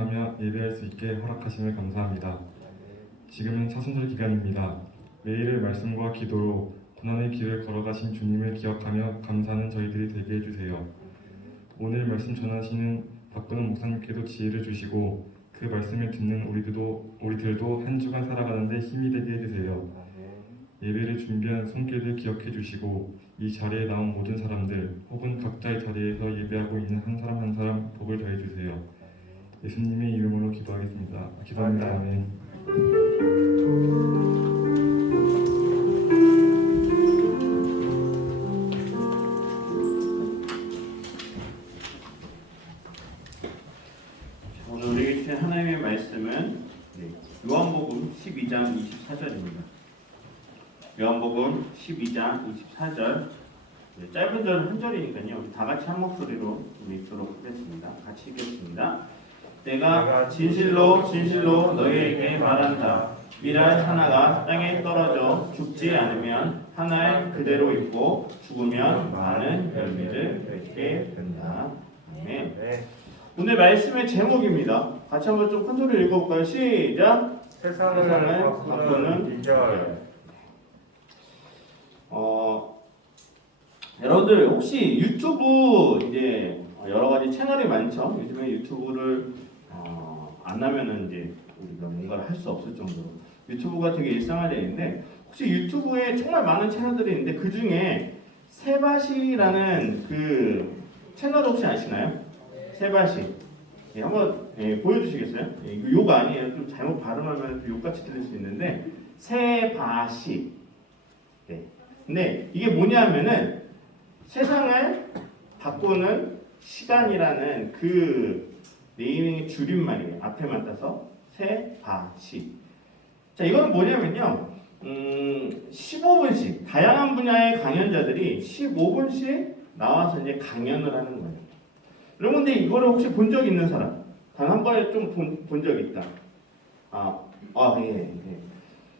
찬양하며 예배할 수 있게 허락하심을 감사합니다. 지금은 사순절 기간입니다. 매일의 말씀과 기도로 고난의 길을 걸어가신 주님을 기억하며 감사하는 저희들이 되게 해주세요. 오늘 말씀 전하시는 박근홍 목사님께도 지혜를 주시고 그 말씀을 듣는 우리들도 한 주간 살아가는데 힘이 되게 해주세요. 예배를 준비한 손길을 기억해 주시고 이 자리에 나온 모든 사람들 혹은 각자의 자리에서 예배하고 있는 한 사람 한 사람 복을 더해 주세요. 예수님의 이름으로 기도하겠습니다. 기도합니다. 아멘. 오늘 우리에게 주신 하나님의 말씀은 요한복음 12장 24절입니다. 요한복음 12장 24절 짧은 절 한 절이니까요. 우리 다 같이 한 목소리로 읽도록 하겠습니다. 같이 읽겠습니다. 내가 진실로 진실로 너희에게 말한다. 밀알 하나가 땅에 떨어져 죽지 않으면 하나에 그대로 있고 죽으면 많은 열매를 맺게 된다. 아멘. 오늘 말씀의 제목입니다. 같이 한번 좀 큰 소리로 읽어볼까요? 시작! 세상을 바꾸는 비결. 여러분들 혹시 유튜브 이제 여러 가지 채널이 많죠? 요즘에 유튜브를 안 하면은 이제 우리가 뭔가를 할 수 없을 정도로 유튜브가 되게 일상화되어 있는데 혹시 유튜브에 정말 많은 채널들이 있는데 그 중에 세바시라는 그 채널 혹시 아시나요? 세바시. 한번 보여주시겠어요? 이거 욕 아니에요. 좀 잘못 발음하면 욕같이 들릴 수 있는데 세바시. 근데 이게 뭐냐면은 세상을 바꾸는 시간이라는 그 네이밍의 줄임말이에요. 앞에만 따서 세바시. 자, 이거는 뭐냐면요. 15분씩 다양한 분야의 강연자들이 15분씩 나와서 이제 강연을 하는 거예요. 여러분, 근데 이거를 혹시 본 적 있는 사람? 단 한 번에 좀 본 적 있다. 예.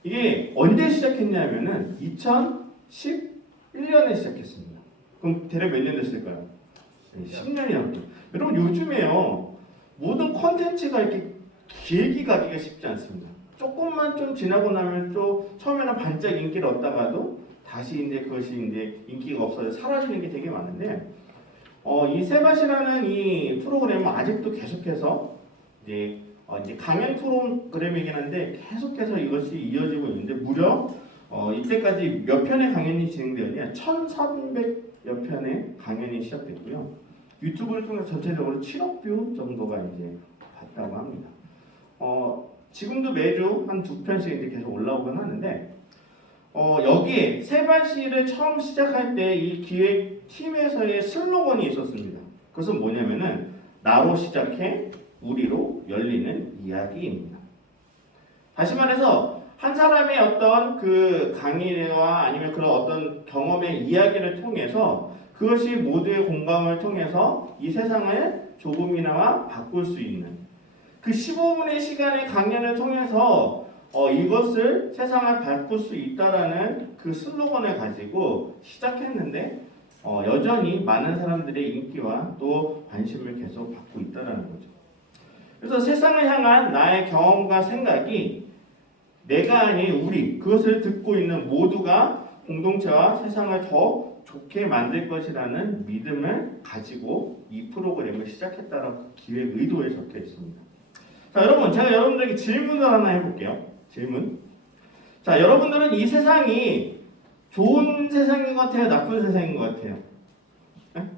이게 언제 시작했냐면은 2011년에 시작했습니다. 그럼 대략 몇 년 됐을까요? 10년이 넘죠. 여러분, 요즘에요. 모든 콘텐츠가 이렇게 길게 가기가 쉽지 않습니다. 조금만 좀 지나고 나면 또 처음에는 반짝 인기를 얻다가도 다시 이제 그것이 이제 인기가 없어져 사라지는 게 되게 많은데 이 세바시라는 이 프로그램은 아직도 계속해서 이제 강연 프로그램이긴 한데 계속해서 이것이 이어지고 있는데 무려 이때까지 몇 편의 강연이 진행되었냐? 1,300여 편의 강연이 시작됐고요. 유튜브를 통해서 전체적으로 7억 뷰 정도가 이제 봤다고 합니다. 지금도 매주 한 2편씩 이제 계속 올라오곤 하는데 여기에 세바시를 처음 시작할 때 이 기획팀에서의 슬로건이 있었습니다. 그것은 뭐냐면은 나로 시작해 우리로 열리는 이야기입니다. 다시 말해서 한 사람의 어떤 그 강의와 아니면 그런 어떤 경험의 이야기를 통해서 그것이 모두의 공감을 통해서 이 세상을 조금이나마 바꿀 수 있는 그 15분의 시간의 강연을 통해서 이것을 세상을 바꿀 수 있다라는 그 슬로건을 가지고 시작했는데 여전히 많은 사람들의 인기와 또 관심을 계속 받고 있다라는 거죠. 그래서 세상을 향한 나의 경험과 생각이 내가 아닌 우리 그것을 듣고 있는 모두가 공동체와 세상을 더 좋게 만들 것이라는 믿음을 가지고 이 프로그램을 시작했다라고 기획 의도에 적혀 있습니다. 자, 여러분, 제가 여러분들에게 질문을 하나 해볼게요. 질문. 자, 여러분들은 이 세상이 좋은 세상인 것 같아요? 나쁜 세상인 것 같아요? 네?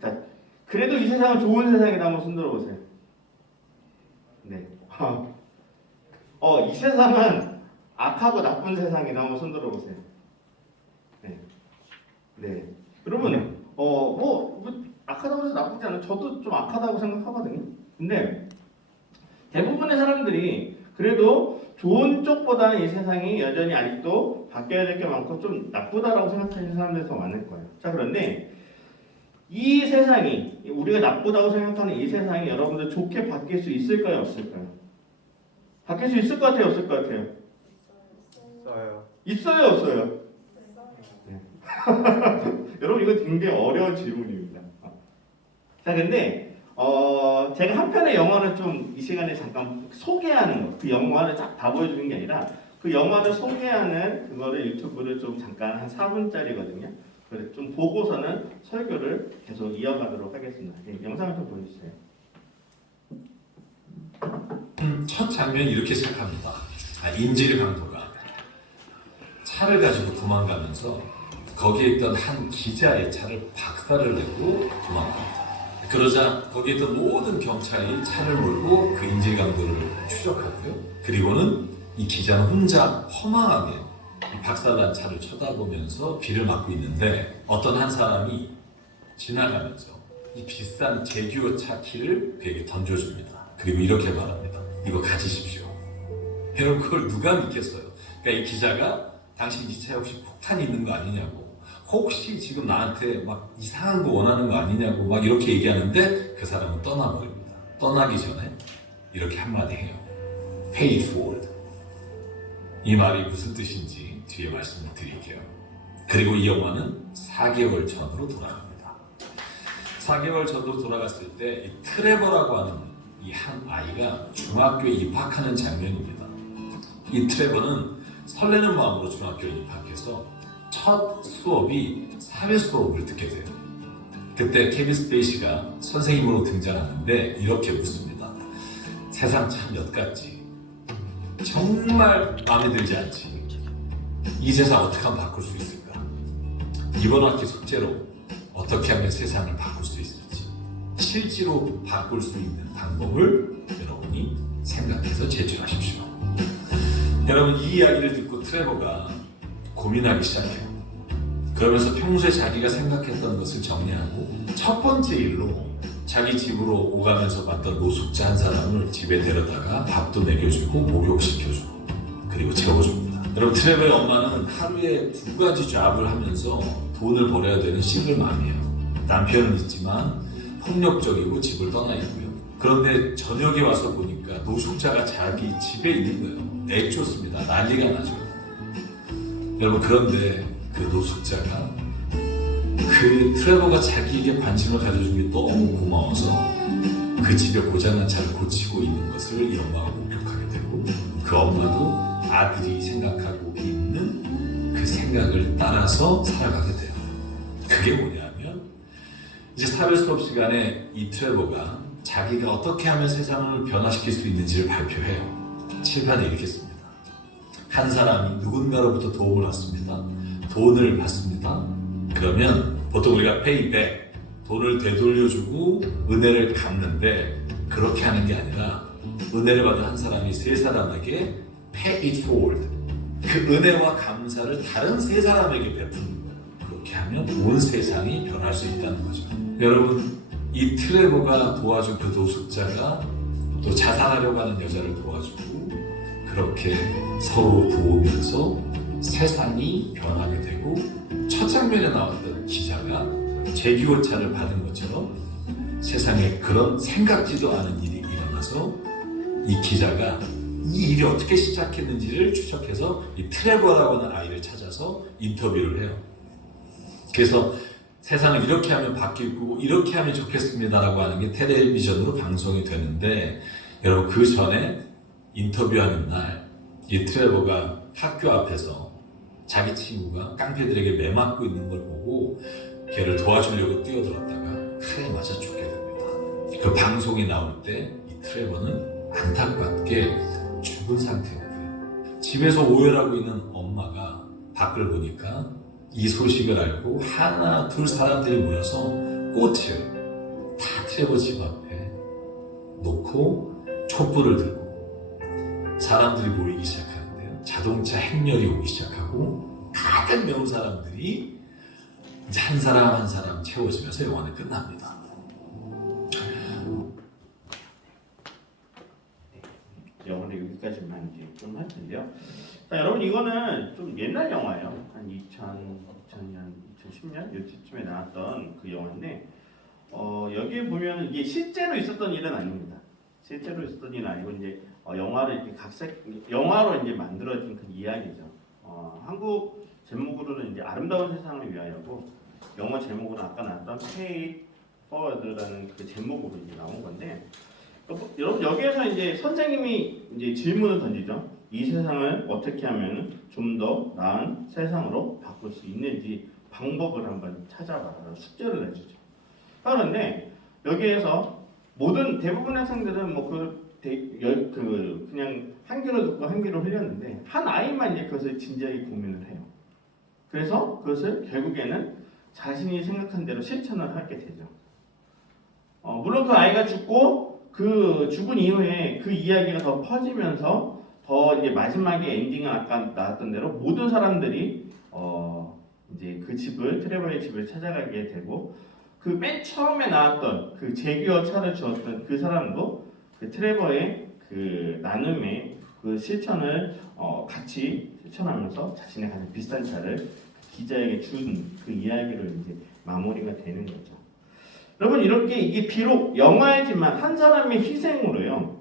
자, 그래도 이 세상은 좋은 세상이다. 한번 손 들어보세요. 네. 이 세상은 악하고 나쁜 세상이다. 한번 손 들어보세요. 네. 여러분, 뭐 악하다고 해서 나쁘지 않아요. 저도 좀 악하다고 생각하거든요. 근데 대부분의 사람들이 그래도 좋은 쪽보다는 이 세상이 여전히 아직도 바뀌어야 될 게 많고 좀 나쁘다라고 생각하시는 사람들이 더 많을 거예요. 자, 그런데 이 세상이 우리가 나쁘다고 생각하는 이 세상이 여러분들 좋게 바뀔 수 있을까요? 없을까요? 바뀔 수 있을 것 같아요? 없을 것 같아요? 있어요? 없어요? 네. 여러분, 이거 굉장히 어려운 질문입니다. 자, 근데 제가 한 편의 영화를 좀 이 시간에 잠깐 소개하는 거, 그 영화를 쫙 다 보여주는 게 아니라 그 영화를 소개하는 그거를 유튜브를 좀 잠깐 한 4분짜리거든요. 그래서 좀 보고서는 설교를 계속 이어가도록 하겠습니다. 영상을 좀 보여주세요. 첫 장면이 이렇게 시작합니다. 인질 강도가 차를 가지고 도망가면서 거기에 있던 한 기자의 차를 박살을 내고 도망갑니다. 그러자 거기에 있던 모든 경찰이 차를 몰고 그 인질 강도를 추적하고요. 그리고는 이 기자는 혼자 허망하게 이 박살난 차를 쳐다보면서 비를 맞고 있는데 어떤 한 사람이 지나가면서 이 비싼 제규어차 키를 그에게 던져줍니다. 그리고 이렇게 말합니다. 이거 가지십시오. 여러분 그걸 누가 믿겠어요? 그러니까 이 기자가 당신 이 차에 혹시 폭탄이 있는 거 아니냐고, 혹시 지금 나한테 막 이상한 거 원하는 거 아니냐고 막 이렇게 얘기하는데 그 사람은 떠나버립니다. 떠나기 전에 이렇게 한마디 해요. Pay it forward. 이 말이 무슨 뜻인지 뒤에 말씀을 드릴게요. 그리고 이 영화는 4개월 전으로 돌아갑니다. 4개월 전으로 돌아갔을 때 이 트레버라고 하는 이 한 아이가 중학교에 입학하는 장면입니다. 이 트레버는 설레는 마음으로 중학교에 입학해서 첫 수업이 사회 수업을 듣게 돼요. 그때 케빈 스페이시가 선생님으로 등장하는데 이렇게 묻습니다. 세상 참 엿같지. 정말 마음에 들지 않지. 이 세상 어떻게 하면 바꿀 수 있을까? 이번 학기 숙제로 어떻게 하면 세상을 바꿀 수 있을지, 실제로 바꿀 수 있는 방법을 여러분이 생각해서 제출하십시오. 여러분 이 이야기를 듣고 트레버가 고민하기 시작해요. 그러면서 평소에 자기가 생각했던 것을 정리하고 첫 번째 일로 자기 집으로 오가면서 봤던 노숙자 한 사람을 집에 데려다가 밥도 먹여주고 목욕시켜주고 그리고 재워줍니다. 여러분 트레버의 엄마는 하루에 2가지 잡을 하면서 돈을 벌어야 되는 싱글맘이에요. 남편은 있지만 폭력적이고 집을 떠나 있고요. 그런데 저녁에 와서 보니까 노숙자가 자기 집에 있는 거예요. 애쫓습니다. 난리가 나죠. 여러분 그런데 그 노숙자가 그 트레버가 자기에게 관심을 가져준 게 너무 고마워서 그 집에 고장난 차를 고치고 있는 것을 이 엄마가 목격하게 되고 그 엄마도 아들이 생각하고 있는 그 생각을 따라서 살아가게 돼요. 그게 뭐냐면 이제 사회 수업 시간에 이 트레버가 자기가 어떻게 하면 세상을 변화시킬 수 있는지를 발표해요. 칠판에 이렇게 씁니다. 한 사람이 누군가로부터 도움을 받습니다. 돈을 받습니다. 그러면 보통 우리가 pay back, 돈을 되돌려주고 은혜를 갚는데 그렇게 하는 게 아니라 은혜를 받은 한 사람이 세 사람에게 pay it forward, 그 은혜와 감사를 다른 세 사람에게 베푸는 거예요. 그렇게 하면 온 세상이 변할 수 있다는 거죠. 여러분 이 트레버가 도와준 그 노숙자가 또 자살하려고 하는 여자를 도와주고 그렇게 서로 도우면서 세상이 변하게 되고 첫 장면에 나왔던 기자가 제규어차를 받은 것처럼 세상에 그런 생각지도 않은 일이 일어나서 이 기자가 이 일이 어떻게 시작했는지를 추적해서 이 트레버라고 하는 아이를 찾아서 인터뷰를 해요. 그래서 세상을 이렇게 하면 바뀌고 이렇게 하면 좋겠습니다라고 하는 게 텔레비전으로 방송이 되는데 여러분 그 전에 인터뷰하는 날 이 트레버가 학교 앞에서 자기 친구가 깡패들에게 매맞고 있는 걸 보고 걔를 도와주려고 뛰어들었다가 칼에 맞아 죽게 됩니다. 그 방송이 나올 때 이 트레버는 안타깝게 죽은 상태였고요. 집에서 오열하고 있는 엄마가 밖을 보니까 이 소식을 알고 하나 둘 사람들이 모여서 꽃을 다 트레버 집 앞에 놓고 촛불을 들고 사람들이 모이기 시작하는데요. 자동차 행렬이 오기 시작하고 가득 메운 사람들이 이제 한 사람 한 사람 채워지면서 영화는 끝납니다. 영화는 여기까지만 이제 좀 할 텐데요. 자, 여러분 이거는 좀 옛날 영화예요. 한 2000년, 2010년 이쯤에 나왔던 그 영화인데 여기에 보면 이게 실제로 있었던 일은 아닙니다. 실제로 있었던 일은 아니고 이제 영화를 이렇게 영화로 이제 만들어진 그 이야기죠. 한국 제목으로는 이제 아름다운 세상을 위하여고 영어 제목으로 아까 나왔던 Pay It 포워드라는 그 제목으로 이제 나온 건데 여러분 여기에서 이제 선생님이 이제 질문을 던지죠. 이 세상을 어떻게 하면 좀 더 나은 세상으로 바꿀 수 있는지 방법을 한번 찾아봐라 숙제를 내주죠. 그런데 여기에서 모든 대부분의 학생들은 뭐 그냥 한 귀로 듣고 한 귀로 흘렸는데 한 아이만 이제 그것을 진지하게 고민을 해요. 그래서 그것을 결국에는 자신이 생각한 대로 실천을 하게 되죠. 물론 그 아이가 죽고 그 죽은 이후에 그 이야기가 더 퍼지면서 더 이제 마지막에 엔딩은 아까 나왔던 대로 모든 사람들이 이제 그 집을 트레버의 집을 찾아가게 되고 그 맨 처음에 나왔던 그 제규어 차를 주었던 그 사람도 그 트레버의 그 나눔의 그 실천을 같이 실천하면서 자신의 가장 비싼 차를 기자에게 준 그 이야기로 이제 마무리가 되는 거죠. 여러분 이렇게 이게 비록 영화이지만 한 사람의 희생으로요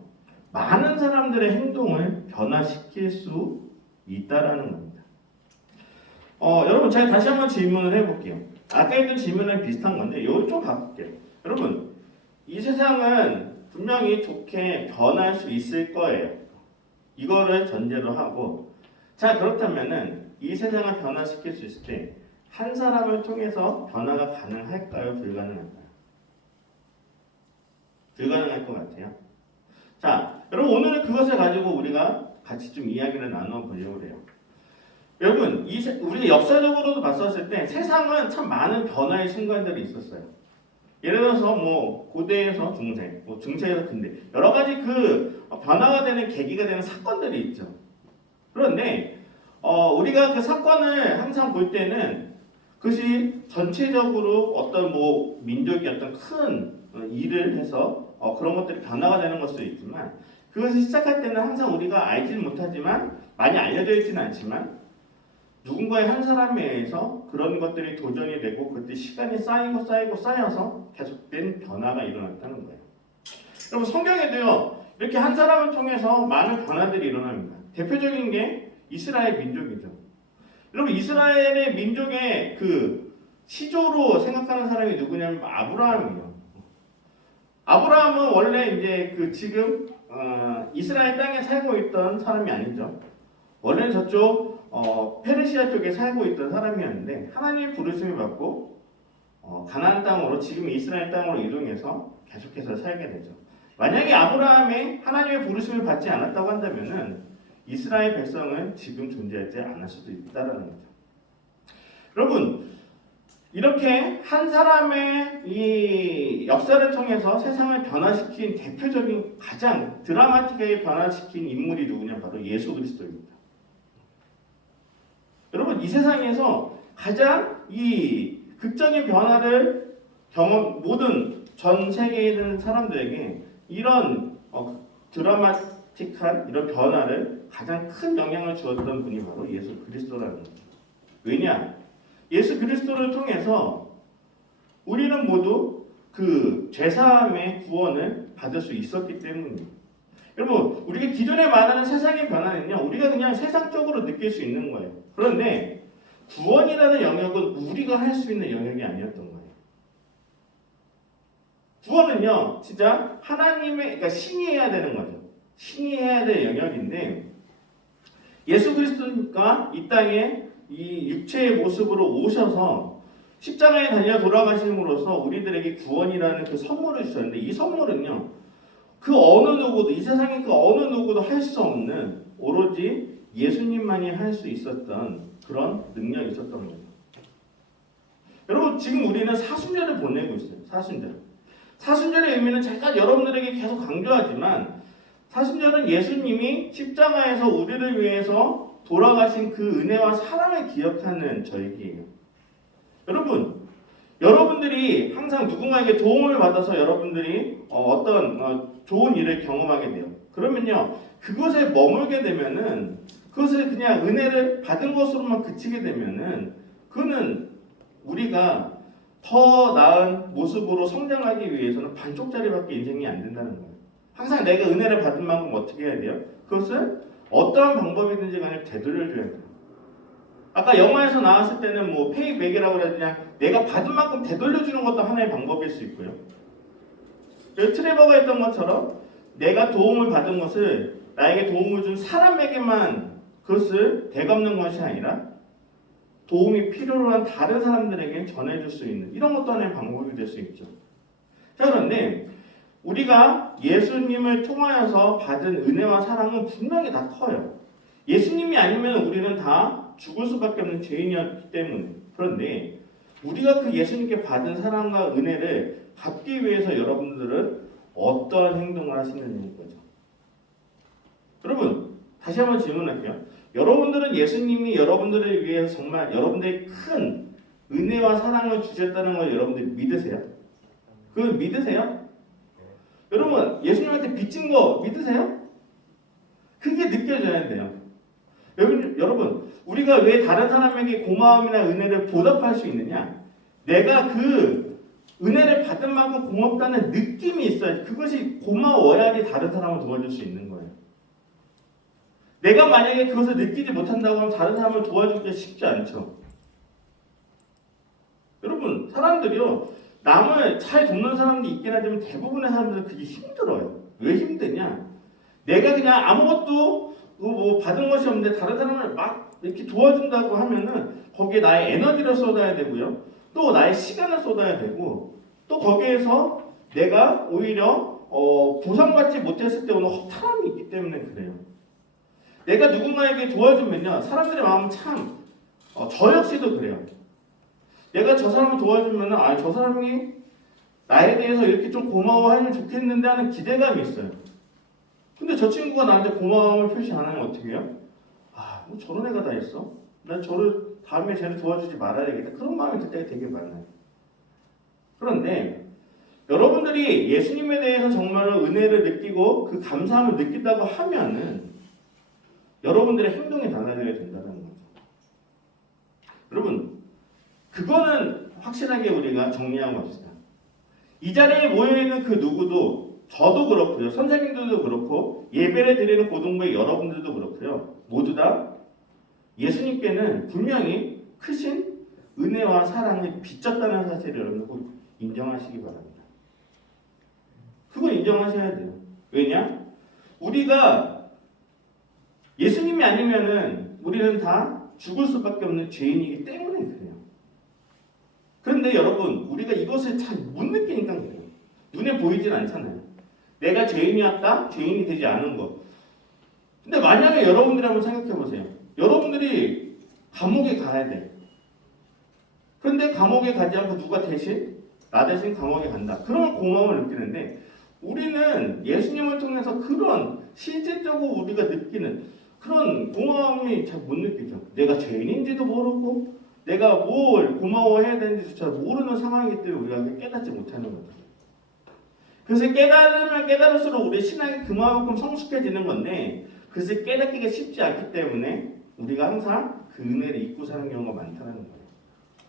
많은 사람들의 행동을 변화시킬 수 있다라는 겁니다. 여러분 제가 다시 한번 질문을 해볼게요. 아까 했던 질문이랑 비슷한 건데 이걸 좀 바꿀게요. 여러분 이 세상은 분명히 좋게 변할 수 있을 거예요. 이거를 전제로 하고 자 그렇다면은 이 세상을 변화시킬 수 있을 때 한 사람을 통해서 변화가 가능할까요? 불가능할까요? 불가능할 것 같아요. 자, 여러분 오늘은 그것을 가지고 우리가 같이 좀 이야기를 나눠 보려고 해요. 여러분, 우리가 역사적으로도 봤었을 때 세상은 참 많은 변화의 순간들이 있었어요. 예를 들어서 뭐 고대에서 중세, 뭐 중세에서 근대 여러 가지 그 변화가 되는 계기가 되는 사건들이 있죠. 그런데 우리가 그 사건을 항상 볼 때는 그것이 전체적으로 어떤 뭐 민족이 어떤 큰 일을 해서 그런 것들이 변화가 되는 걸 수도 있지만 그것이 시작할 때는 항상 우리가 알지는 못하지만 많이 알려져 있지는 않지만 누군가의 한 사람에 의해서 그런 것들이 도전이 되고 그때 시간이 쌓여서 계속된 변화가 일어났다는 거예요. 여러분 성경에도요 이렇게 한 사람을 통해서 많은 변화들이 일어납니다. 대표적인 게 이스라엘 민족이죠. 여러분 이스라엘의 민족의 그 시조로 생각하는 사람이 누구냐면 아브라함이에요. 아브라함은 원래 이제 그 지금 이스라엘 땅에 살고 있던 사람이 아니죠. 원래는 저쪽 페르시아 쪽에 살고 있던 사람이었는데 하나님의 부르심을 받고 가나안 땅으로 지금 이스라엘 땅으로 이동해서 계속해서 살게 되죠. 만약에 아브라함이 하나님의 부르심을 받지 않았다고 한다면은 이스라엘 백성은 지금 존재하지 않을 수도 있다라는 거죠. 여러분 이렇게 한 사람의 이 역사를 통해서 세상을 변화시킨 대표적인 가장 드라마틱하게 변화시킨 인물이 누구냐 바로 예수 그리스도입니다. 여러분 이 세상에서 가장 이 극적인 변화를 모든 전 세계에 있는 사람들에게 이런 드라마틱한 이런 변화를 가장 큰 영향을 주었던 분이 바로 예수 그리스도라는 거죠. 왜냐? 예수 그리스도를 통해서 우리는 모두 그 죄사함의 구원을 받을 수 있었기 때문입니다. 여러분, 우리가 기존에 말하는 세상의 변화는요, 우리가 그냥 세상적으로 느낄 수 있는 거예요. 그런데 구원이라는 영역은 우리가 할 수 있는 영역이 아니었던 거예요. 구원은요, 진짜 그러니까 신이 해야 되는 거죠. 신이 해야 될 영역인데 예수 그리스도가 이 땅에 이 육체의 모습으로 오셔서 십자가에 달려 돌아가심으로써 우리들에게 구원이라는 그 선물을 주셨는데 이 선물은요 그 어느 누구도 이 세상에 그 어느 누구도 할 수 없는 오로지 예수님만이 할 수 있었던 그런 능력이 있었던 거예요. 여러분 지금 우리는 사순절을 보내고 있어요. 사순절의 의미는 제가 여러분들에게 계속 강조하지만 사순절은 예수님이 십자가에서 우리를 위해서 돌아가신 그 은혜와 사랑을 기억하는 절기예요. 여러분들이 항상 누군가에게 도움을 받아서 여러분들이 어떤 좋은 일을 경험하게 돼요. 그러면요, 그것에 머물게 되면은 그것을 그냥 은혜를 받은 것으로만 그치게 되면은 그거는 우리가 더 나은 모습으로 성장하기 위해서는 반쪽짜리밖에 인생이 안 된다는 거예요. 항상 내가 은혜를 받은 만큼 어떻게 해야 돼요? 그것을 어떠한 방법이든지 간에 되돌려줘야 돼요. 아까 영화에서 나왔을 때는 뭐 페이백이라고 해야 되냐, 내가 받은 만큼 되돌려주는 것도 하나의 방법일 수 있고요. 트레버가 했던 것처럼 내가 도움을 받은 것을 나에게 도움을 준 사람에게만 그것을 되갚는 것이 아니라 도움이 필요로 한 다른 사람들에게 전해줄 수 있는 이런 것도 하나의 방법이 될 수 있죠. 자, 그런데 우리가 예수님을 통하여서 받은 은혜와 사랑은 분명히 다 커요. 예수님이 아니면 우리는 다 죽을 수밖에 없는 죄인이었기 때문에. 그런데 우리가 그 예수님께 받은 사랑과 은혜를 갚기 위해서 여러분들은 어떠한 행동을 하시는 거죠? 여러분, 다시 한번 질문할게요. 여러분들은 예수님이 여러분들을 위해서 정말 여러분들의 큰 은혜와 사랑을 주셨다는 걸 여러분들이 믿으세요? 그걸 믿으세요? 여러분, 예수님한테 빚진 거 믿으세요? 그게 느껴져야 돼요. 여러분, 우리가 왜 다른 사람에게 고마움이나 은혜를 보답할 수 있느냐? 내가 그 은혜를 받은 만큼 고맙다는 느낌이 있어야 그것이 고마워야지 다른 사람을 도와줄 수 있는 거예요. 내가 만약에 그것을 느끼지 못한다고 하면 다른 사람을 도와주기가 쉽지 않죠. 여러분, 사람들이요, 남을 잘 돕는 사람도 있긴 하지만 대부분의 사람들은 그게 힘들어요. 왜 힘드냐? 내가 그냥 아무것도 뭐 받은 것이 없는데 다른 사람을 막 이렇게 도와준다고 하면은 거기에 나의 에너지를 쏟아야 되고요. 또 나의 시간을 쏟아야 되고 또 거기에서 내가 오히려 보상받지 못했을 때 오는 허탈함이 있기 때문에 그래요. 내가 누군가에게 도와주면요, 사람들의 마음은 참 저 역시도 그래요. 내가 저 사람을 도와주면 저 사람이 나에 대해서 이렇게 좀 고마워하면 좋겠는데 하는 기대감이 있어요. 근데 저 친구가 나한테 고마움을 표시 안 하면 어떻게 해요? 뭐 저런 애가 다 있어? 난 저를 다음에 쟤를 도와주지 말아야 되겠다. 그런 마음이 들 때가 되게 많아요. 그런데 여러분들이 예수님에 대해서 정말로 은혜를 느끼고 그 감사함을 느낀다고 하면은 여러분들의 행동이 달라져야 된다는 거죠. 여러분, 그거는 확실하게 우리가 정리하고 갑시다. 이 자리에 모여있는 그 누구도, 저도 그렇고요, 선생님들도 그렇고, 예배를 드리는 고등부의 여러분들도 그렇고요, 모두 다 예수님께는 분명히 크신 은혜와 사랑을 빚졌다는 사실을 여러분 꼭 인정하시기 바랍니다. 그거 인정하셔야 돼요. 왜냐? 우리가 예수님이 아니면은 우리는 다 죽을 수밖에 없는 죄인이기 때문에 그래요. 그런데 여러분, 우리가 이것을 잘 못 느끼니까 그래요. 눈에 보이진 않잖아요. 내가 죄인이었다? 죄인이 되지 않은 거. 근데 만약에 여러분들이 한번 생각해 보세요. 여러분들이 감옥에 가야 돼. 그런데 감옥에 가지 않고 누가 대신? 나 대신 감옥에 간다. 그러면 고마움을 느끼는데 우리는 예수님을 통해서 그런 실질적으로 우리가 느끼는 그런 고마움이 잘 못 느끼죠. 내가 죄인인지도 모르고 내가 뭘 고마워해야 되는지 잘 모르는 상황이기 때문에 우리가 깨닫지 못하는 거죠. 그래서 깨달으면 깨달을수록 우리 신앙이 그만큼 성숙해지는 건데 그것을 깨닫기가 쉽지 않기 때문에 우리가 항상 그 은혜를 잊고 사는 경우가 많다는 거예요.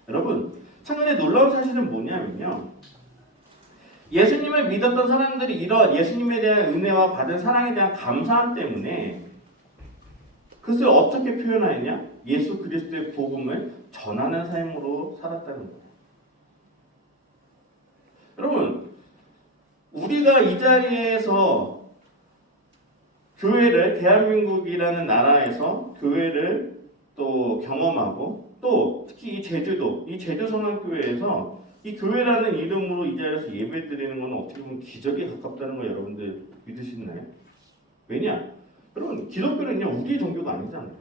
여러분, 참 근데 놀라운 사실은 뭐냐면요. 예수님을 믿었던 사람들이 이런 예수님에 대한 은혜와 받은 사랑에 대한 감사함 때문에 그것을 어떻게 표현하느냐? 예수 그리스도의 복음을 전하는 삶으로 살았다는 거예요. 여러분, 우리가 이 자리에서 교회를 대한민국이라는 나라에서 교회를 또 경험하고 또 특히 이 제주도, 이 제주선언교회에서 이 교회라는 이름으로 이 자리에서 예배 드리는 건 어떻게 보면 기적에 가깝다는 거 여러분들 믿으시나요? 왜냐? 여러분, 기독교는요 우리의 종교가 아니잖아요.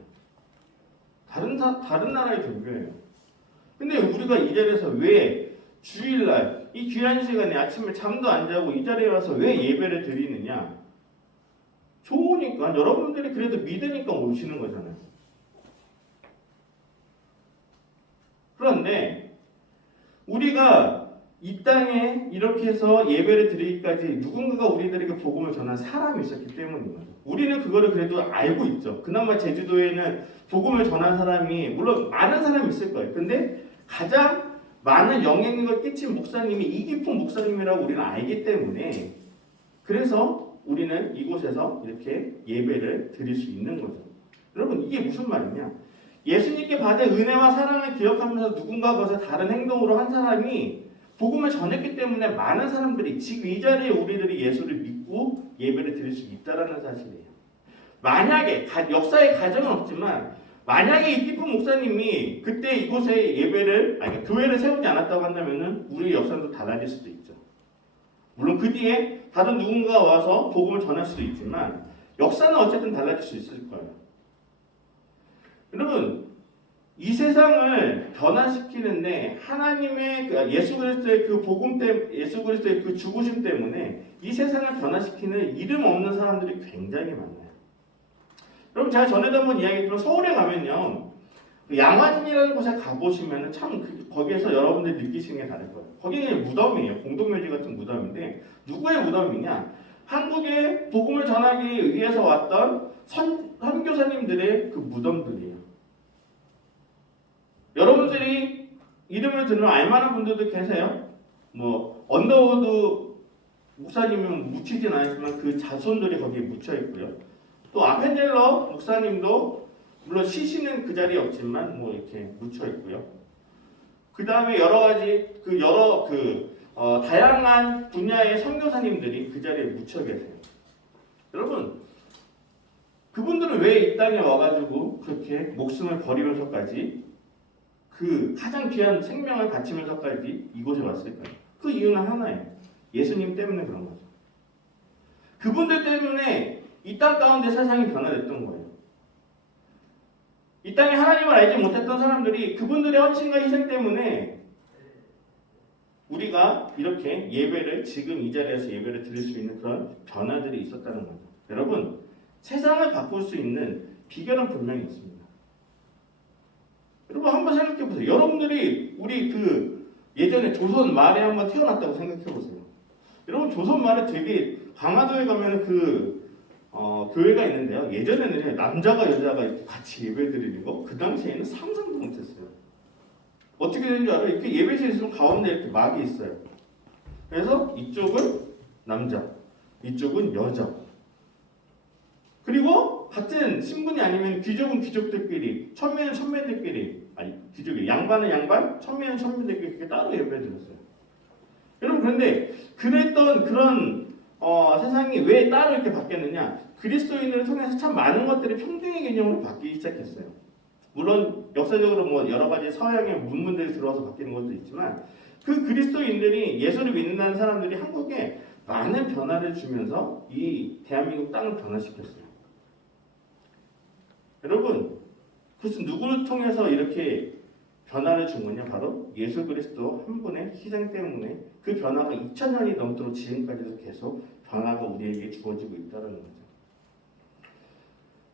다른 나라의 종교예요. 근데 우리가 이 자리에서 왜 주일날 이 귀한 시간에 아침에 잠도 안 자고 이 자리에 와서 왜 예배를 드리느냐? 좋으니까 여러분들이 그래도 믿으니까 오시는 거잖아요. 그런데 우리가 이 땅에 이렇게 해서 예배를 드리기까지 누군가가 우리들에게 복음을 전한 사람이 있었기 때문인 거죠. 우리는 그거를 그래도 알고 있죠. 그나마 제주도에는 복음을 전한 사람이 물론 많은 사람이 있을 거예요. 근데 가장 많은 영향력을 끼친 목사님이 이기풍 목사님이라고 우리는 알기 때문에 그래서 우리는 이곳에서 이렇게 예배를 드릴 수 있는 거죠. 여러분, 이게 무슨 말이냐? 예수님께 받은 은혜와 사랑을 기억하면서 누군가 그것을 다른 행동으로 한 사람이 복음을 전했기 때문에 많은 사람들이 지금 이 자리에 우리들이 예수를 믿고 예배를 드릴 수 있다는 사실이에요. 만약에 역사의 가정은 없지만 만약에 이기쁜 목사님이 그때 이곳에 예배를 교회를 세우지 않았다고 한다면은 우리의 역사도 달라질 수도 있죠. 물론 그 뒤에 다른 누군가가 와서 복음을 전할 수도 있지만 역사는 어쨌든 달라질 수 있을 거예요. 여러분, 이 세상을 변화시키는데 하나님의 예수 그리스도의 그 복음 때문에, 예수 그리스도의 그 죽으심 때문에 이 세상을 변화시키는 이름 없는 사람들이 굉장히 많아요. 여러분, 제가 전에도 한번 이야기했지만 서울에 가면요, 양화진이라는 곳에 가보시면 참 거기에서 여러분들이 느끼시는 게 다를 거예요. 거기는 무덤이에요. 공동묘지 같은 무덤인데 누구의 무덤이냐? 한국에 복음을 전하기 위해서 왔던 선교사님들의 그 무덤들이에요. 여러분들이 이름을 들으면 알만한 분들도 계세요. 뭐 언더우드 목사님은 묻히진 않았지만 그 자손들이 거기에 묻혀 있고요. 또 아펜젤러 목사님도 물론 시신은 그 자리에 없지만 뭐 이렇게 묻혀 있고요. 그 다음에 여러 가지 다양한 분야의 선교사님들이 그 자리에 묻혀 계세요. 여러분, 그분들은 왜 이 땅에 와가지고 그렇게 목숨을 버리면서까지 그 가장 귀한 생명을 바치면서까지 이곳에 왔을까요? 그 이유는 하나예요. 예수님 때문에 그런 거죠. 그분들 때문에 이 땅 가운데 세상이 변화됐던 거예요. 이 땅에 하나님을 알지 못했던 사람들이 그분들의 헌신과 희생 때문에 우리가 이렇게 예배를 지금 이 자리에서 예배를 드릴 수 있는 그런 변화들이 있었다는 거죠. 여러분, 세상을 바꿀 수 있는 비결은 분명히 있습니다. 여러분 한번 생각해 보세요. 여러분들이 우리 예전에 조선 말에 한번 태어났다고 생각해 보세요. 여러분 조선 말에 되게 강화도에 가면 교회가 있는데요. 예전에는 남자가 여자가 이렇게 같이 예배드리는 거 그 당시에는 상상도 못했어요. 어떻게 되는 줄 알아요? 이렇게 예배실에 있으면 가운데 이렇게 막이 있어요. 그래서 이쪽은 남자, 이쪽은 여자. 그리고 같은 신분이 아니면 귀족은 귀족들끼리, 천매는 천매들끼리, 귀족이 양반은 양반, 천매는 천매들끼리 이렇게 따로 예배드렸어요. 여러분 그런데 그랬던 그런 세상이 왜 따로 이렇게 바뀌었느냐? 그리스도인을 통해서 참 많은 것들이 평등의 개념으로 바뀌기 시작했어요. 물론 역사적으로 뭐 여러 가지 서양의 문문들이 들어와서 바뀌는 것도 있지만 그 그리스도인들이 예수를 믿는다는 사람들이 한국에 많은 변화를 주면서 이 대한민국 땅을 변화시켰어요. 여러분, 그것은 누구를 통해서 이렇게 변화를 준 거냐? 바로 예수 그리스도 한 분의 희생 때문에 그 변화가 2000년이 넘도록 지금까지도 계속 변화가 우리에게 주어지고 있다는 거죠.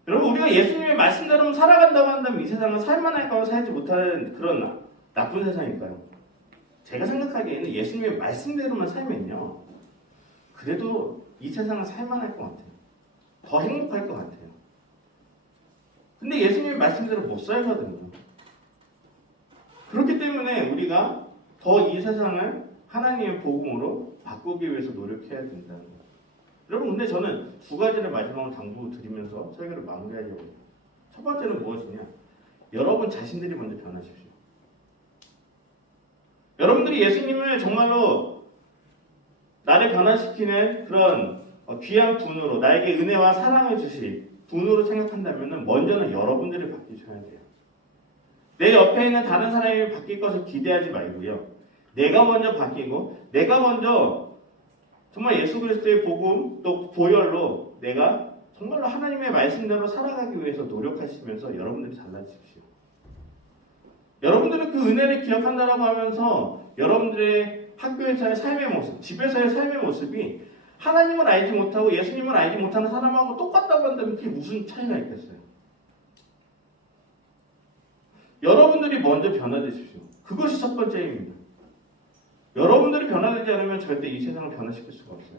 여러분, 우리가 예수님의 말씀대로 살아간다고 한다면 이 세상은 살만할까요? 살지 못하는 그런 나쁜 세상일까요? 제가 생각하기에는 예수님의 말씀대로만 살면요, 그래도 이 세상은 살만할 것 같아요. 더 행복할 것 같아요. 근데 예수님의 말씀대로 못 살거든요. 그렇기 때문에 우리가 더 이 세상을 하나님의 복음으로 바꾸기 위해서 노력해야 된다는 거예요. 여러분, 근데 저는 두 가지를 마지막으로 당부드리면서 설교를 마무리하려고 해요. 첫 번째는 무엇이냐? 여러분 자신들이 먼저 변하십시오. 여러분들이 예수님을 정말로 나를 변화시키는 그런 귀한 분으로, 나에게 은혜와 사랑을 주실 분으로 생각한다면 먼저는 여러분들이 바뀌셔야 돼요. 내 옆에 있는 다른 사람이 바뀔 것을 기대하지 말고요. 내가 먼저 바뀌고 내가 먼저 정말 예수 그리스도의 복음 또 보혈로 내가 정말로 하나님의 말씀대로 살아가기 위해서 노력하시면서 여러분들이 달라지십시오. 여러분들은 그 은혜를 기억한다라고 하면서 여러분들의 학교에서의 삶의 모습, 집에서의 삶의 모습이 하나님을 알지 못하고 예수님을 알지 못하는 사람하고 똑같다고 한다면 그게 무슨 차이가 있겠어요? 여러분들이 먼저 변화되십시오. 그것이 첫 번째입니다. 여러분들이 변화되지 않으면 절대 이 세상을 변화시킬 수가 없어요.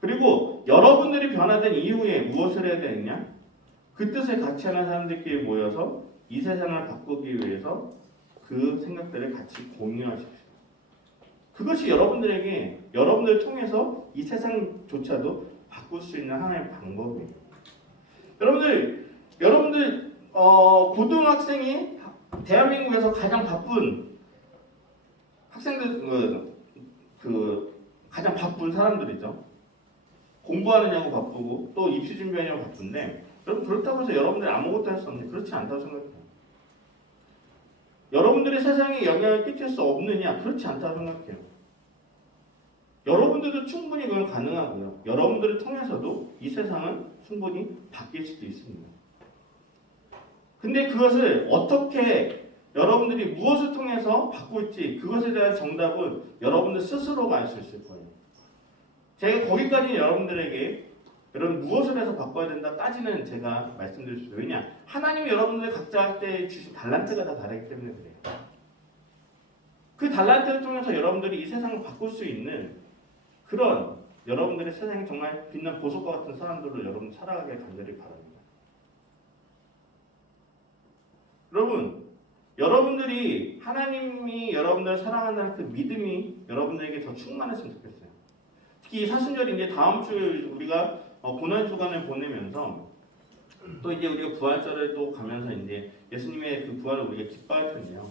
그리고 여러분들이 변화된 이후에 무엇을 해야 되느냐? 그 뜻에 같이 하는 사람들끼리 모여서 이 세상을 바꾸기 위해서 그 생각들을 같이 공유하십시오. 그것이 여러분들을 통해서 이 세상조차도 바꿀 수 있는 하나의 방법이에요. 여러분들 고등학생이 대한민국에서 가장 바쁜 학생들 가장 바쁜 사람들이죠. 공부하느냐고 바쁘고 또 입시 준비하느냐고 바쁜데 여러분 그렇다고 해서 여러분들이 아무것도 할 수 없냐? 그렇지 않다고 생각해요. 여러분들이 세상에 영향을 끼칠 수 없느냐? 그렇지 않다고 생각해요. 여러분들도 충분히 그건 가능하고요. 여러분들을 통해서도 이 세상은 충분히 바뀔 수도 있습니다. 근데 그것을 어떻게 여러분들이 무엇을 통해서 바꿀지 그것에 대한 정답은 여러분들 스스로가 알 수 있을 거예요. 제가 거기까지 여러분들에게 여러분 무엇을 해서 바꿔야 된다까지는 제가 말씀드릴 수 있어요. 왜냐? 하나님이 여러분들 각자한테 주신 달란트가 다 다르기 때문에 그래요. 그 달란트를 통해서 여러분들이 이 세상을 바꿀 수 있는 그런 여러분들의 세상에 정말 빛난 보석과 같은 사람들로 여러분 살아가길 간절히 바랍니다. 여러분, 여러분들이 하나님이 여러분들을 사랑한다는 그 믿음이 여러분들에게 더 충만했으면 좋겠어요. 특히 이 사순절이 이제 다음 주에 우리가 고난 주간을 보내면서 또 이제 우리가 부활절을 또 가면서 이제 예수님의 그 부활을 우리가 기뻐할 텐데요.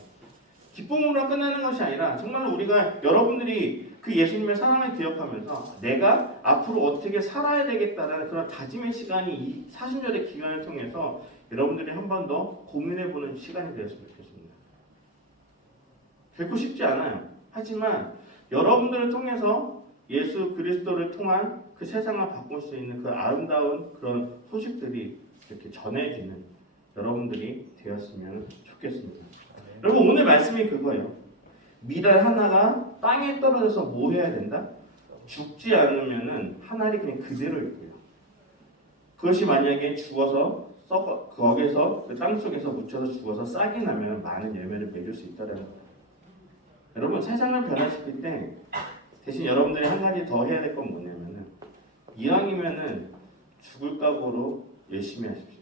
기쁨으로 끝나는 것이 아니라 정말 우리가 여러분들이 그 예수님의 사랑을 기억하면서 내가 앞으로 어떻게 살아야 되겠다는 그런 다짐의 시간이 이 사순절의 기간을 통해서 여러분들이 한 번 더 고민해보는 시간이 되었으면 좋겠습니다. 결코 쉽지 않아요. 하지만 여러분들을 통해서 예수 그리스도를 통한 그 세상을 바꿀 수 있는 그 아름다운 그런 소식들이 이렇게 전해지는 여러분들이 되었으면 좋겠습니다. 여러분 오늘 말씀이 그거예요. 미랄 하나가 땅에 떨어져서 뭐 해야 된다? 죽지 않으면은 한 알이 그냥 그대로 있고요. 그것이 만약에 죽어서 거기서 그 땅 속에서 묻혀서 죽어서 싹이 나면 많은 열매를 맺을 수 있다는 거예요. 여러분 세상을 변화시킬 때 대신 여러분들이 한 가지 더 해야 될 건 뭐냐면은 이왕이면은 죽을 각오로 열심히 하십시오.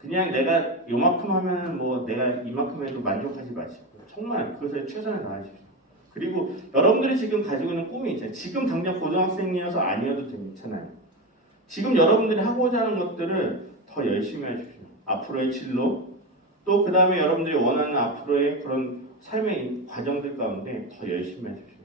그냥 내가 요만큼 하면 뭐 내가 이만큼 해도 만족하지 마시고 정말 그것에 최선을 다하십시오. 그리고 여러분들이 지금 가지고 있는 꿈이 있잖아요. 지금 당장 고등학생이어서 아니어도 괜찮아요. 지금 여러분들이 하고자 하는 것들을 더 열심히 하십시오. 앞으로의 진로 또 그 다음에 여러분들이 원하는 앞으로의 그런 삶의 과정들 가운데 더 열심히 하십시오.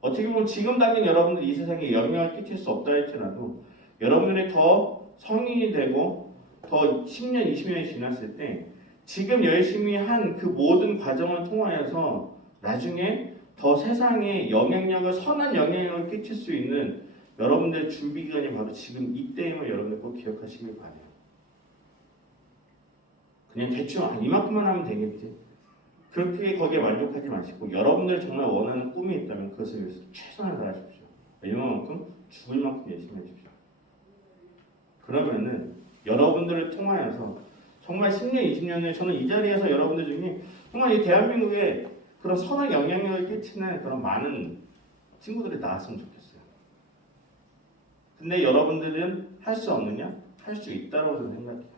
어떻게 보면 지금 당장 여러분들이 이 세상에 영향을 끼칠 수 없다 할지라도 여러분들이 더 성인이 되고 더 10년, 20년이 지났을 때 지금 열심히 한 그 모든 과정을 통하여서 나중에 더 세상에 영향력을 선한 영향력을 끼칠 수 있는 여러분들의 준비 기간이 바로 지금 이때임을 여러분들 꼭 기억하시길 바라요. 그냥 대충 이만큼만 하면 되겠지. 그렇게 거기에 만족하지 마시고 여러분들 정말 원하는 꿈이 있다면 그것을 위해서 최선을 다하십시오. 이만큼 죽을 만큼 열심히 해주십시오. 그러면은 여러분들을 통하여서 정말 10년, 20년을 저는 이 자리에서 여러분들 중에 정말 이 대한민국에 그런 선한 영향력을 끼치는 그런 많은 친구들이 나왔으면 좋겠어요. 근데 여러분들은 할 수 없느냐? 할 수 있다고 저는 생각해요.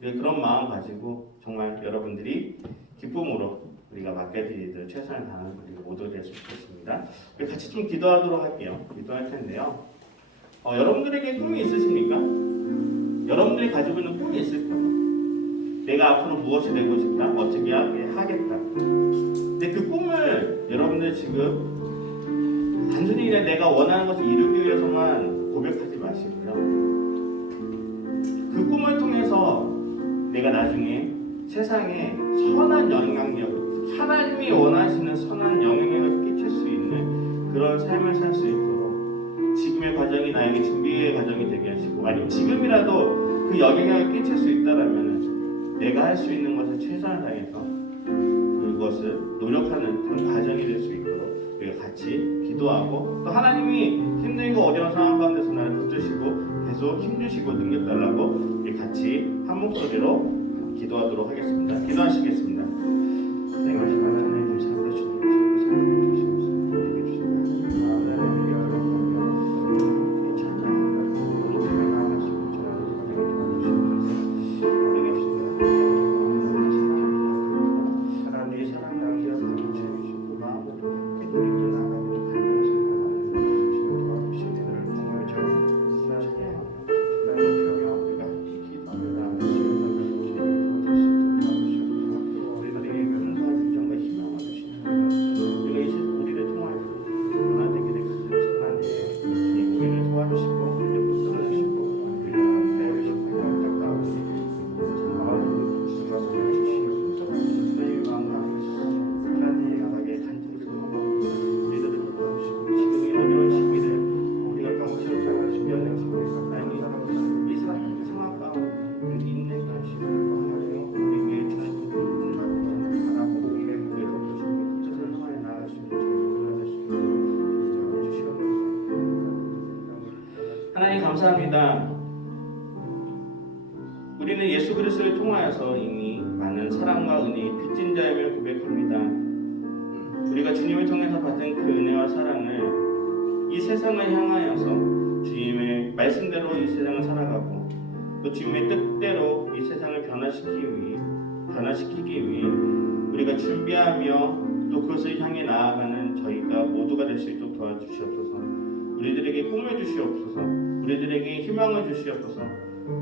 그런 마음 가지고 정말 여러분들이 기쁨으로 우리가 맡겨질 최선을 다하는 우리 모두 되었으면 좋겠습니다. 우리 같이 좀 기도하도록 할게요. 기도할 텐데요. 여러분들에게 꿈이 있으십니까? 여러분들이 가지고 있는 꿈이 있을 거예요. 내가 앞으로 무엇이 되고 싶다, 어떻게 하겠다. 근데 그 꿈을 여러분들 지금 단순히 그냥 내가 원하는 것을 이루기 위해서만 고백하지 마시고요. 그 꿈을 통해서 내가 나중에 세상에 선한 영향력, 하나님이 원하시는 선한 영향력을 끼칠 수 있는 그런 삶을 살 수 있도록 지금의 과정이 나에게 준비의 과정이 되게 하시고 아니면 지금이라도 그 영향력을 끼칠 수 있다라면 내가 할 수 있는 것을 최선을 다해서 그것을 노력하는 그런 과정이 될 수 있도록 우리가 같이 기도하고 또 하나님이 힘들고 어려운 상황 가운데서 나를 붙드시고 계속 힘주시고 능력달라고 우리 같이 한 목소리로 기도하도록 하겠습니다. 기도하시겠습니다. 선생님 하나님 감사합니다. 주님 주시옵소서. 우리에게 주신 하나님의 영광 찬양합니다. 우리가 나아가시고 저를 도와주시옵소서. 우리에게 주신 하나님의 사랑을 기억하고 주시고 마음으로 깨끗이 나아가는 하나님의 주님을 도와주시기를 정말 잘 감사합니다. 우리는 예수 그리스도를 통하여서 이미 많은 사랑과 은혜의 빚진 자임을 고백합니다. 우리가 주님을 통해서 받은 그 은혜와 사랑을 이 세상을 향하여서 주님의 말씀대로 이 세상을 살아가고 또 주님의 뜻대로 이 세상을 변화시키기 위해 우리가 준비하며 또 그것을 향해 나아가는 저희가 모두가 될 수 있도록 도와주시옵소서. 우리들에게 꿈을 주시옵소서. 우리들에게 희망을 주시옵소서.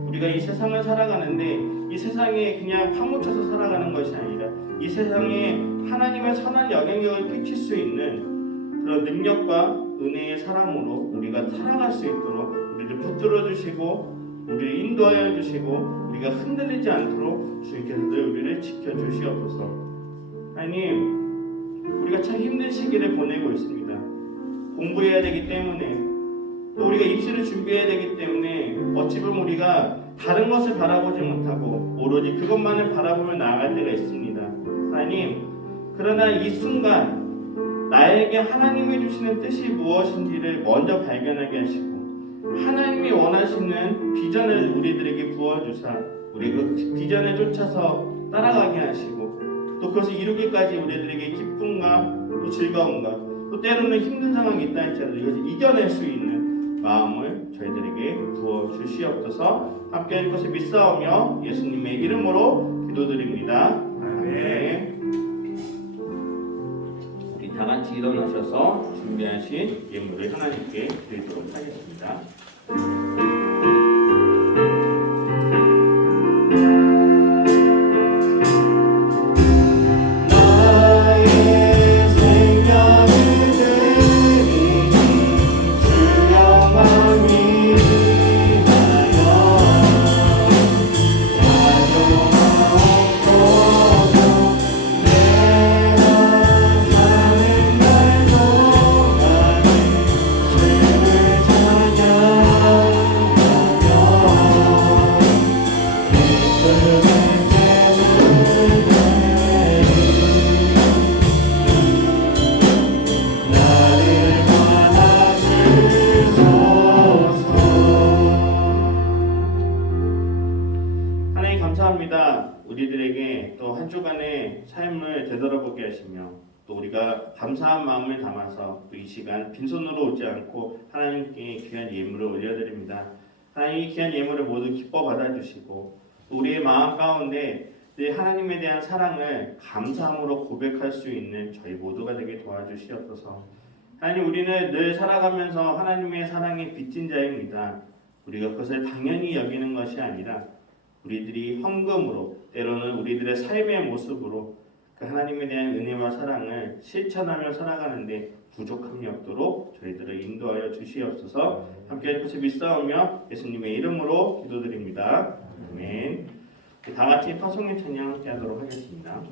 우리가 이 세상을 살아가는데 이 세상에 그냥 파묻혀서 살아가는 것이 아니라 이 세상에 하나님의 선한 영향력을 끼칠 수 있는 그런 능력과 은혜의 사랑으로 우리가 살아갈 수 있도록 우리를 붙들어 주시고 우리를 인도하여 주시고 우리가 흔들리지 않도록 주님께서 늘 우리를 지켜 주시옵소서. 하나님, 우리가 참 힘든 시기를 보내고 있습니다. 공부해야 되기 때문에 또 우리가 입시를 준비해야 되기 때문에 어찌 보면 우리가 다른 것을 바라보지 못하고 오로지 그것만을 바라보며 나아갈 때가 있습니다. 하나님, 그러나 이 순간 나에게 하나님이 주시는 뜻이 무엇인지를 먼저 발견하게 하시고 하나님이 원하시는 비전을 우리들에게 부어주사 우리 그 비전에 쫓아서 따라가게 하시고 또 그것을 이루기까지 우리들에게 기쁨과 또 즐거움과 또 때로는 힘든 상황이 있다 할지라도 이것을 이겨낼 수 있는 마음을 저희들에게 부어주시옵소서. 함께 할 것을 믿사오며 예수님의 이름으로 기도드립니다. 아멘. 우리 다 같이 일어나셔서 준비하신 예물을 하나님께 드리도록 하겠습니다. 감사합니다. 우리들에게 또 한 주간의 삶을 되돌아보게 하시며 또 우리가 감사한 마음을 담아서 또 이 시간 빈손으로 오지 않고 하나님께 귀한 예물을 올려드립니다. 하나님 이 귀한 예물을 모두 기뻐 받아주시고 우리의 마음 가운데 늘 하나님에 대한 사랑을 감사함으로 고백할 수 있는 저희 모두가 되게 도와주시옵소서. 하나님, 우리는 늘 살아가면서 하나님의 사랑에 빚진 자입니다. 우리가 그것을 당연히 여기는 것이 아니라 우리들이 헌금으로 때로는 우리들의 삶의 모습으로 그 하나님에 대한 은혜와 사랑을 실천하며 살아가는데 부족함이 없도록 저희들을 인도하여 주시옵소서. 함께 할 것을 믿사오며 예수님의 이름으로 기도드립니다. 아멘. 다 같이 파송의 찬양 함께 하도록 하겠습니다.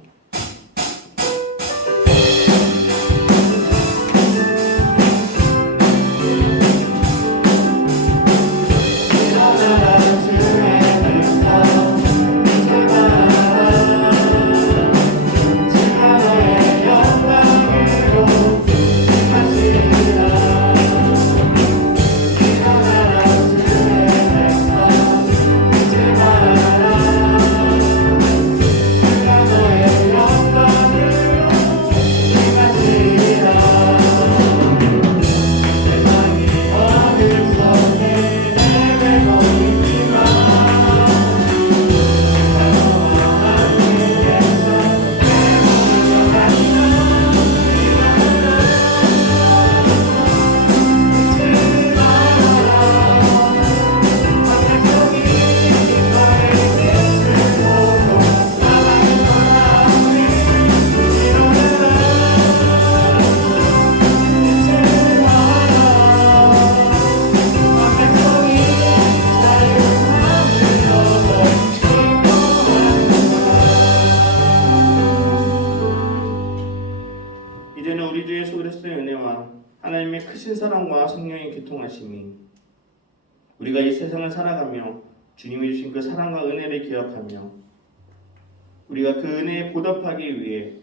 이제는 우리 주 예수 그리스도의 은혜와 하나님의 크신 사랑과 성령의 교통하심이 우리가 이 세상을 살아가며 주님이 주신 그 사랑과 은혜를 기억하며 우리가 그 은혜에 보답하기 위해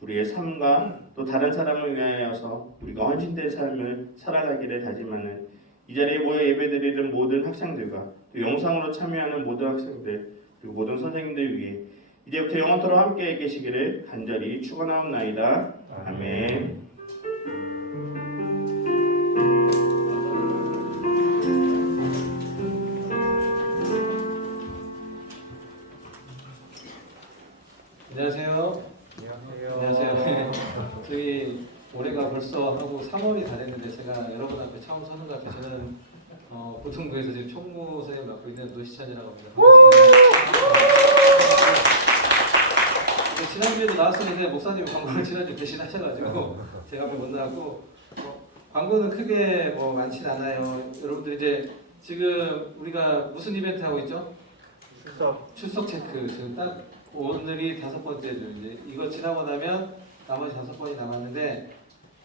우리의 삶과 또 다른 사람을 위하여서 우리가 헌신된 삶을 살아가기를 다짐하는 이 자리에 모여 예배드리는 모든 학생들과 또 영상으로 참여하는 모든 학생들 그리고 모든 선생님들 위해 이제부터 영원토록 함께 계시기를 간절히 축원하옵나이다. 아멘. 안녕하세요. 안녕하세요. 저희 올해가 벌써 하고 3월이 다 됐는데 제가 여러분 앞에 처음 서는 것 같아요. 저는 고등부에서 지금 총무 선생님 맡고 있는 노시찬이라고 합니다. 반갑습니다. 지난주에도 나왔었는데 목사님이 광고를 지난주 대신하셔가지고 제가 앞에 못 나왔고 광고는 크게 뭐 많진 않아요. 여러분들 이제 지금 우리가 무슨 이벤트 하고 있죠? 출석 체크. 지금 딱 오늘이 5번째죠. 이제 이거 지나고 나면 나머지 5번이 남았는데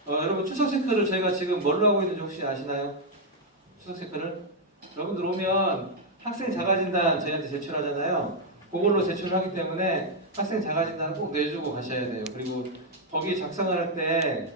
여러분 출석 체크를 저희가 지금 뭘로 하고 있는지 혹시 아시나요? 출석 체크를 여러분들 오면 학생 자가진단 저희한테 제출하잖아요. 그걸로 제출하기 때문에 학생 자가진단을 꼭 내주고 가셔야 돼요. 그리고 거기 작성을 할 때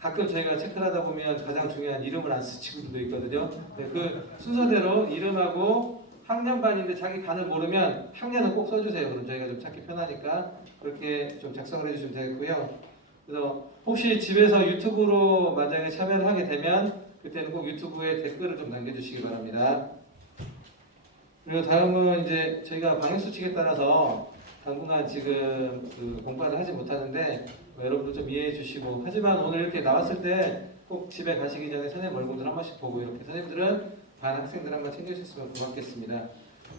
가끔 저희가 체크를 하다 보면 가장 중요한 이름을 안 쓰는 친구들도 있거든요. 그 순서대로 이름하고 학년반인데 자기 반을 모르면 학년은 꼭 써주세요. 그럼 저희가 좀 찾기 편하니까 그렇게 좀 작성을 해주시면 되겠고요. 그래서 혹시 집에서 유튜브로 만약에 참여를 하게 되면 그때는 꼭 유튜브에 댓글을 좀 남겨주시기 바랍니다. 그리고 다음은 이제 저희가 방역수칙에 따라서 당분간 지금 그 공부를 하지 못하는데 여러분들 좀 이해해 주시고 하지만 오늘 이렇게 나왔을 때 꼭 집에 가시기 전에 선생님 얼굴들 한 번씩 보고 이렇게 선생님들은 반 학생들 한번 챙겨주셨으면 고맙겠습니다.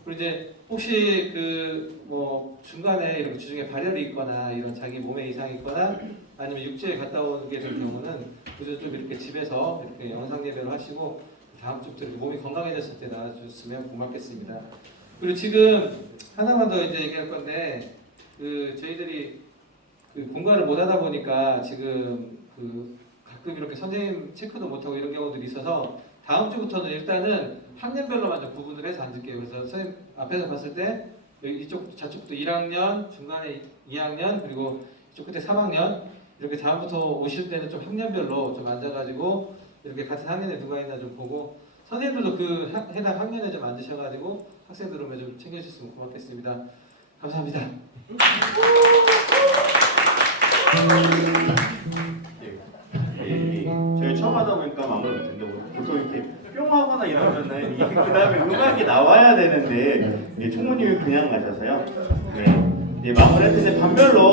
그리고 이제 혹시 그 뭐 중간에 이렇게 주중에 발열이 있거나 이런 자기 몸에 이상이 있거나 아니면 육지에 갔다 오게 될 경우는 그저 좀 이렇게 집에서 이렇게 영상 예배를 하시고 다음 주부터 이렇게 몸이 건강해졌을 때 나와주셨으면 고맙겠습니다. 그리고 지금 하나만 더 이제 얘기할 건데 그 저희들이 그 공부를 못 하다 보니까 지금 그 가끔 이렇게 선생님 체크도 못하고 이런 경우들이 있어서 다음 주부터는 일단은 학년별로만 좀 구분을 해서 앉을게요. 그래서 선생님 앞에서 봤을 때 여기 이쪽 좌측부터 1학년, 중간에 2학년, 그리고 이쪽 끝에 3학년 이렇게 다음부터 오실 때는 좀 학년별로 좀 앉아가지고 이렇게 같은 학년에 누가 있나 좀 보고 선생님들도 그 해당 학년에 좀 앉으셔가지고 학생들 오면 좀 챙겨주셨으면 고맙겠습니다. 감사합니다. 저희 처음 하다 보니까 마무리 못했는데 보통 이렇게 뿅 하거나 이러면은 그 다음에 음악이 나와야 되는데 총무님이 그냥 가셔서요. 네. 마무리할 텐데 반별로